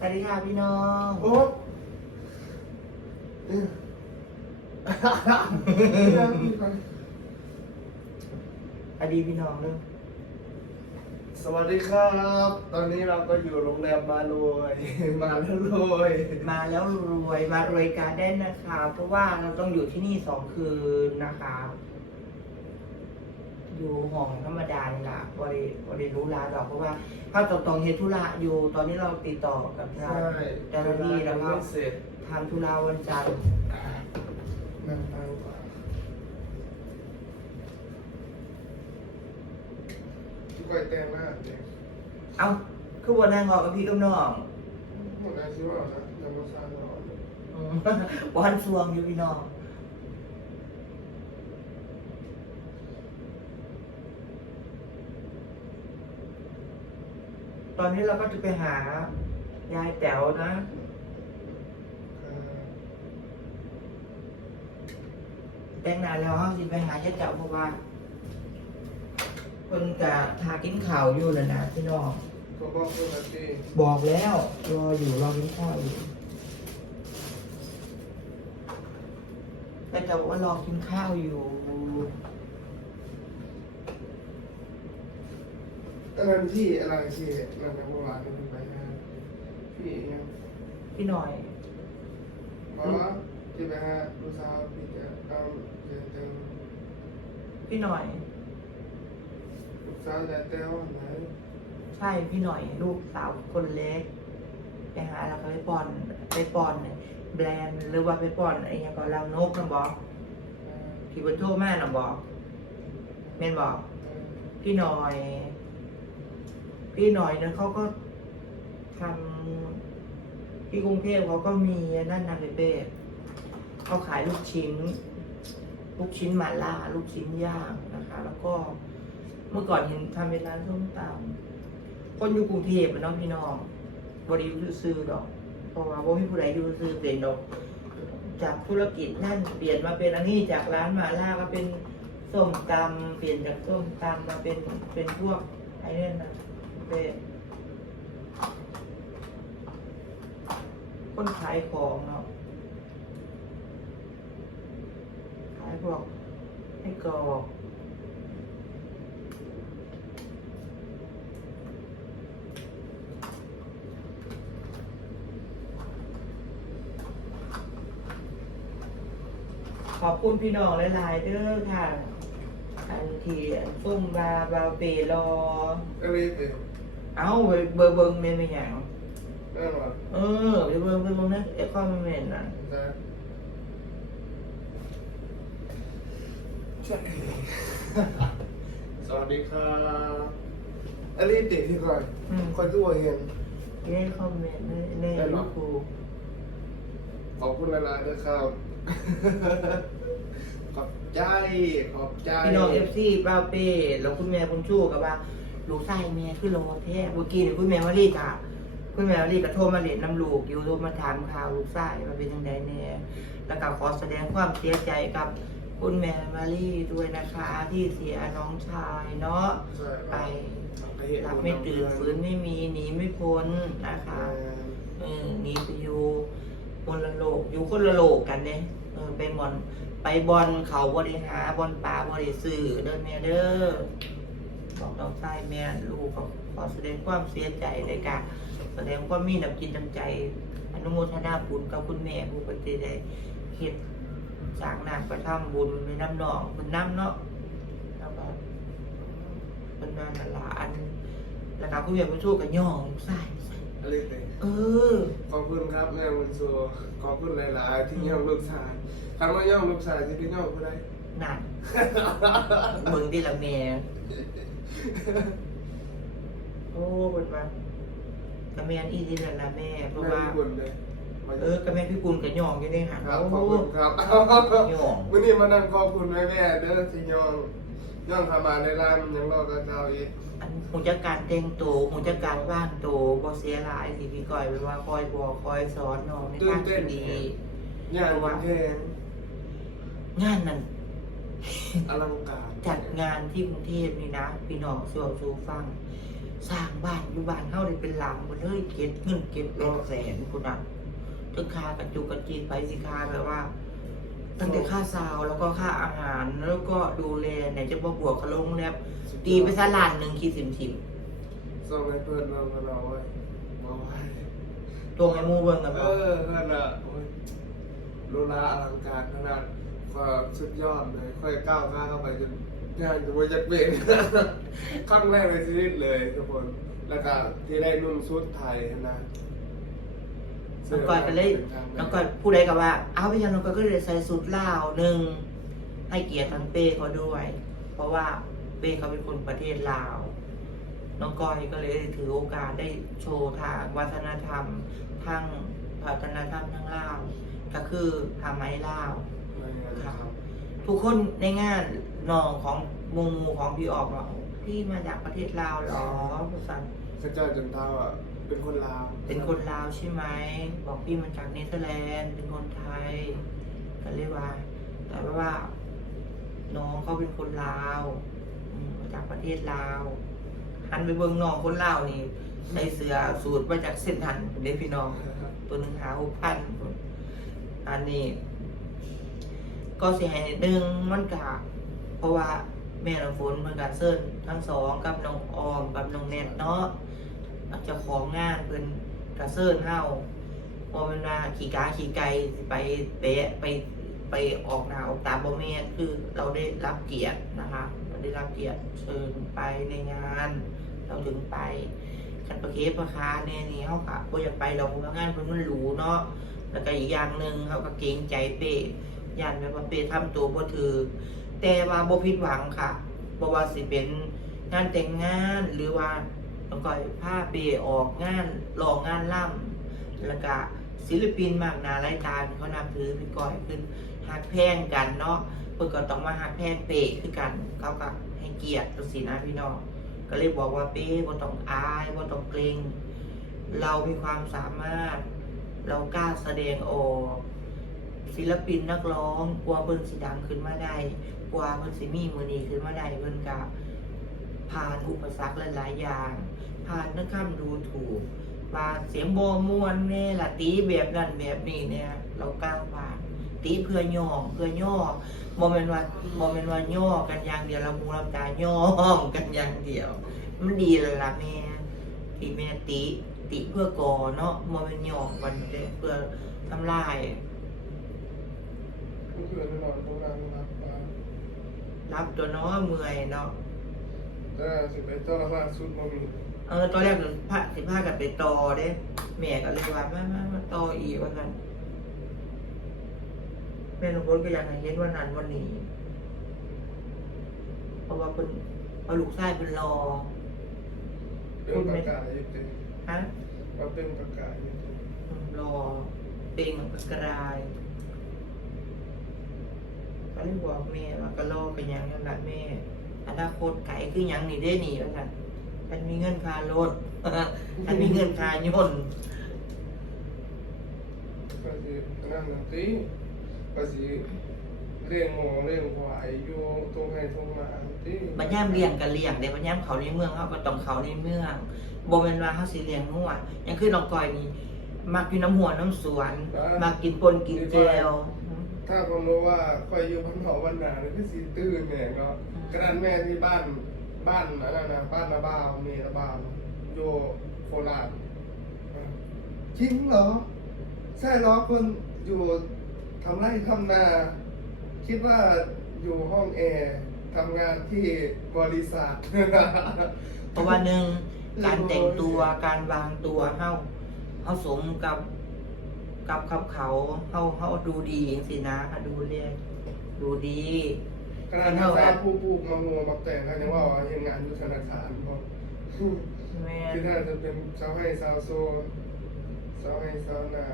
สวัสดีค่ะพี่น้องโอ้เอ้ยสวัสดีพี่น้องเด้อสวัสดีครับ ตอนนี้เราก็อยู่โรงแรมมารวย มาแล้วรวยมาแล้วรวยมารวยการได้นะคะ เพราะว่าเราต้องอยู่ที่นี่สองคืนนะคะ อยู่ห้องธรรมดานี่ล่ะบริบริรู้ลาดอกเพราะว่าถ้าตรงตรงๆเฮดธุระอยู่ ตอนนี้เราติดต่อกับทาใช่งเจ้าหน้าที่แล้วก็ไม่เสร็จทำธุระวันจันทร์นั่งตั้งกว่าที่ก้อยแต่งหน้าเด็กเอ้าคือวันนั่งออกกับพี่กับน้องหมดแล้วชิว่านะยังไม่ทราบหรอกอืมวันสวงอยู่พี่น้อง ตอนนี้เราก็จะไปหายายแต๋วนะเออแต่งงานแล้วเขาสิไปหายายแต๋วเพราะว่าคนกะทากินข่าวอยู่แล้วนะพี่น้อง ก็บอกเพื่อนนะที่บอกแล้วรออยู่รอกินข้าวอยู่แต่จะบอกว่ารอกินข้าวอยู่ อันนั้นที่อะไรที่นั่นนะเมื่อวานที่ไปงานพี่ยังพี่หน่อยอ๋อที่ไปหาลูกสาวพี่จะเอาเรียนเต็มพี่หน่อย ลูกสาวจะเต้าไหนใช่พี่หน่อยลูกสาวคนเล็กไปหาแล้วก็ไปปอนไปปอนแบรนด์หรือว่าไปปอนไอ้ยังก็ลังนกนะบอกพี่บนโทษแม่นะบอกแม่นบอกพี่หน่อย พี่หน่อยนะเขาก็ทำที่กรุงเทพเขาก็มีนั่นนะเบเบ้เขาขายลูกชิ้น ลูกชิ้นหมาล่า ลูกชิ้นย่างนะคะ แล้วก็เมื่อก่อนเห็นทำเป็นร้านส้มตำคนอยู่กรุงเทพอะเน้องพี่น้องบริยุซื้อดอกเพราะว่าบ่มีผู้ใดอยู่ซื้อเป็นดอก จากธุรกิจนั่นเปลี่ยนมาเป็นอันนี้จากร้านหมาล่าก็เป็นส้มตำเปลี่ยนจากส้มตำมาเป็นเป็นพวกไอ้นั่นนะ เป็นคนขายของเนาะ ขายพวกให้กรอกขอบคุณพี่น้องหลาย ๆ เด้อค่ะ อันที่อันส้มบาบาเปรออะไรเต็ม เอ้าไปเบอร์เบิงเมนเป็นอย่างนั่นหรอเออไปเบิงไปเบิงนะเอคอนเมนน่ะนะสวัสดีครับอะไรเด็กที่ก่อนอืมคนที่ว่าเห็นเล่นคอมเมนต์ในในได้หรลูอกครูขอบคุณหลายๆด้วยครับขอบใจ ขอบใจ พี่น้องเอฟซีบาเป้แล้วคุณแม่คุณชู้กับว่า ลูกไส้แม่คือรอแท้เมื่อกี้เนี่ยคุณแม่วลีกะคุณแม่วลีก็โทรมาเรียนน้ำลูกอยู่โทรมาถามข่าวลูกไส้มาเป็นยังไงแน่แล้วก็ขอแสดงความเสียใจกับคุณแม่มารีด้วยนะคะ ที่เสียน้องชายเนาะใช่ไปไปเห็นหลับไม่ตื่นฟื้นไม่มีหนีไม่พ้นนะคะเออหนีไปอยู่คนละโลกอยู่คนละโลกกันเนี่ยเออไปบอลไปบอลเขาบริหารบอลป่าบริสื่อเด้อแม่เด้อ บอกน้องชายแม่ลูกก็ขอแสดงความเสียใจเลยค่ะแสดงความมีน้ำจิตน้ำใจ อนุโมทนาบุญกับคุณแม่ผู้ปฏิได้เฮ็ดสร้างนางประทำบุญในน้ำหนองเป็นน้ำเนาะแล้วก็เป็นนานนละอันแล้วก็ผู้ใหญ่ผู้ช่วยก็ย่องใส่ใส่อะไรเต็มเออ ขอบคุณครับแม่บุญสัวขอบคุณหลาย ๆ ที่ย่อมลูกชายคำว่าย่อมลูกชายที่พี่ย่อมผู้ใดนั่นมึงที่ละเมีย โอ้เป็นมากระเมียนอีดีนั่นละแม่เพราะแม่ว่าบุญเลยเออกระเมียนพี่กุลกับย่องอยู่ในหางครับโอ้ขอบคุณครับย่องวันนี้มานั่งขอบคุณแม่แม่ๆเด้อที่ย่องย่องทำมาในร้านยังรอกระเจ้าอีกอันหูจักการแต่งตัวหูจักการว่างตัวบ่เสียหลายสิพี่ก้อยเป็นว่าคอยบอกคอยสอนน้องในทางที่ดีงานวันแทง งานนั้น อลังการจัดงานที่กรุงเทพนี่นะ พี่น้องสวสู่ฟัง สร้างบ้านอยู่บ้านเฮาได้เป็นหลังหมดเลยเก็บเงินเก็บแปดแสนคุณน่ะถึงค่ากระจุกกระจีไปสิค่าแบบว่า ตั้งแต่ค่าซาวแล้วก็ค่าอาหารแล้วก็ดูแลไหนจะมาบวกกับโรงแรมตีไปซะล้านหนึ่งคิดสิมทิมส่งให้เพื่อนมามาเอาไว้มาไว้ตรงไอ้หมูเบิ่งกันเอบ่อนั่นแหละโอ้ยโลลาอลังการขนาด ก็สุดยอดเลยค่อยก้าวข้าเข้าไปจนงานจะว่าจะเปลี่ยนครั้งแรกในชีวิตเลยทุกคน แล้วก็ที่ได้นุ่งชุดไทยนะน้องก้อยก็เลยน้องก้อยผู้ใดก็ว่า เอาไปยังน้องก้อยก็เลยใส่สุดลาวหนึ่งให้เกียรติทางเป้เขาด้วย เพราะว่าเป้เขาเป็นคนประเทศลาว น้องก้อยก็เลยถือโอกาสได้โชว์ทางวัฒนธรรมทั้งวัฒนธรรมทั้งลาว ก็คือทำไม้ลาว ครับ ทุกคนในงานน้องของหมูมูของพี่ออกว่าพี่มาจากประเทศลาวเหรอภาษาพระเจ้าจันทราอะเป็นคนลาว เป็นคนลาวใช่ไหม บอกพี่มาจากเนเธอร์แลนด์เป็นคนไทยก็เรียกว่า แต่ว่า น้องเขาเป็นคนลาวอืมมาจากประเทศลาวหันไปเบิ่งน้องคนลาวนี่ใส่เสื้อสูตรมาจากเส้นทันเด็กพี่น้อง ตัวหนึ่งหาหกพันอันนี้ ก็เสียหายนิดนึงมันกะเพราะว่าแม่น้ำฝนมันกะเซิร์นทั้งสองกับน้องออมกับน้องเน็ตเนาะเจะของงานเพิ่นกะเซิร์นเฮาพอมันว่าขี่กาขี่ไก่ไปเปะไปไปออกหนาออกตาบ่แม่นคือเราได้รับเกียรตินะคะเราได้รับเกียรติเชิญไปในงาน เราถึงไปคันประเคปประคาแน่นี่เฮากะบ่อยากไปเราเพราะงานเพิ่นมันหรูเนาะแล้วก็อีกอย่างหนึ่งเฮาก็เกรงใจเป้ ย่านแบบว่าเป้ทำตัวบ่ถือแต่ว่าบ่ผิดหวังค่ะบ่ว่าสิเป็นงานแต่งงานหรือว่าต้องก่อยผ้าเปออกงานรองงานล่ำแล้วก็ศิลปินมากหน้าหลายตาเขานับถือพี่ก้อยขึ้นหักแพงกันเนาะเพิ่นก็ต้องมาหักแพงเปคือกันเขาก็ให้เกียรติจังซี่นะพี่น้องก็เลยบอกว่าเป้บ่ต้องอายบ่ต้องเกรงเรามีความสามารถ เรากล้าแสดงออก ศิลปินนักร้องกลัวเพิ่นสิดังขึ้นมาได้กลัวเพิ่นสิมีมือนีขึ้นมาได้เพิ่นก็ผ่านอุปสรรคหลายๆอย่าง ผ่านนักข้ามดูถูกว่าเสียงโบมวนแน่ละตีแบบนั้นแบบนี้เนี่ย เราก้าวผ่านตีเพื่อย่อเพื่อย่อโมเมนว่าโมเมนว่าย่อกันอย่างเดียวเรามูลำตาย่อกันอย่างเดียว มันดีเลยล่ะแม่ที่แม่ตีตีเพื่อก่อเนาะโมเมนย่อกันเพื่อทำลาย ก็คือแน่นอนต้องนั่ง รับมารับตัวเนาะเมื่อยเนาะแต่สิไปต้อนรับสุดมามีเออตอนแรกคือพระสิพากันไปต่อเด้แม่ก็เลยว่ามามามาต่ออีกว่ากันแม่ลุงพลก็อยากให้เห็นวันนั้นวันนี้เพราะว่าเป็นเอาลูกชายเป็นรอเป็นประกาศอยู่เต็มฮะว่าเป็นประกาศอยู่เต็มอืมรอเป่งกระกราย ก็เลยบอกแม่ว่ากระโลกันยังนั่นแหละแม่อนาคตไก่คือหยังนี่ได้หนีว่ากันฉันมีเงินค่ารถฉันมีเงินค่ายนต์ก็สินั่งดนตรีก็สิเรียงหมอเรียงหวายอยู่ตรงให้ตรงมาที่บัญญัติเลี้ยงกันเลี้ยงเดี๋ยวบัญญัติเขาในเมืองเขาก็ต้องเขาในเมืองบ่เป็นว่าเขาสิเลี้ยงงัวอย่างคือน้องก้อยนี่มักอยู่น้ำหัวน้ำสวนมักกินปนกินแจว ถ้าผมรู้ว่าคอยอยู่บนเขาวันหนานี่คือสิตื่นแม่ก็กระดานแม่ที่บ้านบ้านอันนั้นนะบ้านนาบ้าวเมนาบ้าวอยู่โคราชจริงเหรอใช่เหรอคนอยู่ทำไร่ทำนา คิดว่าอยู่ห้องแอร์ทำงานที่บริษัทเพราะว่าหนึ่งการแต่งตัวการวางตัวเฮาเฮาสมกับ กับกับเขาเฮาเฮาดูดีสินะดูเรียกดูดีขนาดทำงานผู้ปลูกมะม่วงมักแต่งเขายังว่าว่าเห็นงานอยู่ธนาคารบอกแม่คือถ้าจะเป็นสาวให้สาวโซสาวให้สาวนา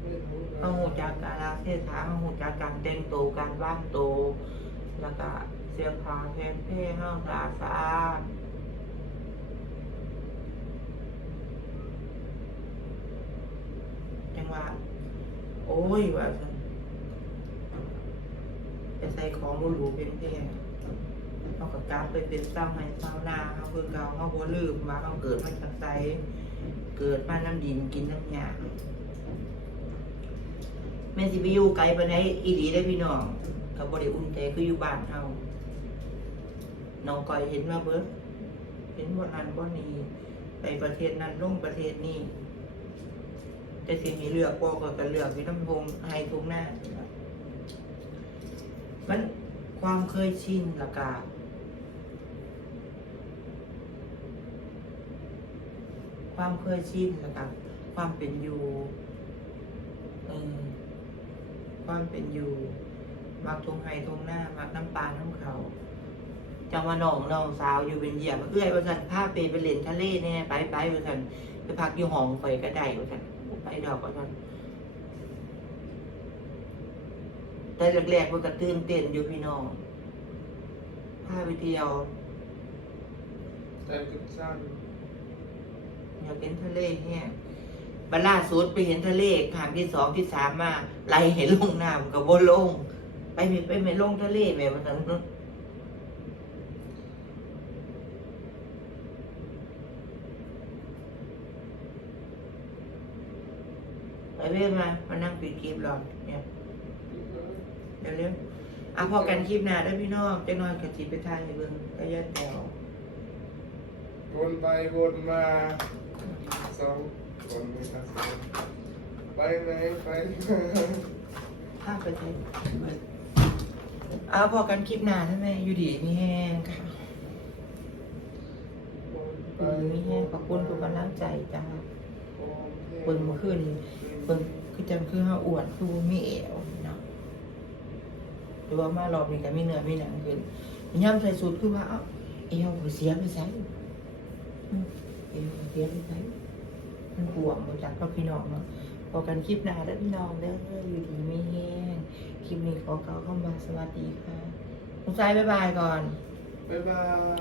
ไม่รู้นะเฮาหูจักการลาเทศะเฮาหูจักการแต่งตัวการวางตัวแล้วก็เสื้อผ้าแพนเพ่เฮาสะอาดสะอาด จั งว่า โอ้ยว่าซั่นไปใส่ของหรูๆเป็นเพ่งเขาก็กลับไปเป็นเศร้าให้เศร้านาเขาคือเก่าเขาบ่ลืมว่าเขาเกิดมาจากไสเกิดมาน้ำดินกินน้ำหยาแม่สิไปอยู่ไกลปานอีหลีได้พี่น้องก็บ่ได้อุ่นใจคืออยู่บ้านเฮาน้องก้อยเห็นมาเบิดเห็นบ่นั้นบ่นี้ไปประเทศนั้นลงประเทศนี้ แต่สิมีเลือกบ่ก็ก็เลือกอยู่น้ำพงให้ทุ่งหน้า มันความเคยชินละกาความเคยชินและกาความเป็นอยู่ความเป็นอยู่ มักทงไฮทงหน้า มักน้ำปลาน้ำเขาจังว่าน้องน้องสาวอยู่เป็นเหยียบเอื้อยว่าสันพาไปไปเล่นทะเลแน่ไปไปว่าสันไปพักอยู่ห้องไฟก็ได้ว่าสัน ไปดอกว่าสันแต่แรกๆมันก็ตื่นเต้นอยู่พี่น้องพาไปเที่ยวใจกึศสั้นอยากเห็นทะเลเนี่ยบัลล่าสุดไปเห็นทะเลครั้งที่สองที่สามมาไล่เห็นลงน้ำกับบนลง ไปไม่ไปไม่ลงทะเลแม่มันนั้น ไปเว้ยมามานั่งปิดคลิปรอเนี่ยเดี๋ยวเร็วอะพอกันคลิปหน้าได้อพี่น้องจะนอนกับจีไปทายให้เบิ่งก็ยัดแถววนไปวนมาสองคนไม่ทักไปไหนไปมาภาพไปใช้เบิ่งอะพอกันคลิปหน้าได้ไหมอยู่ดีมีแห้งค่ะวนไปอยู่ดีมีแห้งขอบคุณทุกกำลังใจจ้าเบิ่งเมื่อคืนนี้ เบิ่งคือจังคือเฮาอ้วนคือบ่มีเอวเนาะหรือว่ามารอบนี้ก็มีเนื้อมีหนังขึ้นย่ำใส่สูตรคือว่าเอ้าเอวบ่เสียไปไสอืมเอวบ่เสียไปไสมันบวมมาจากพ่อพี่น้องเนาะพอกันคลิปหน้าแล้วพี่น้องเด้ออยู่ดีไม่แห้งคลิปนี้ขอเกล่าวคำว่าสวัสดีค่ะคุณชายบ๊ายบายก่อนบ๊ายบาย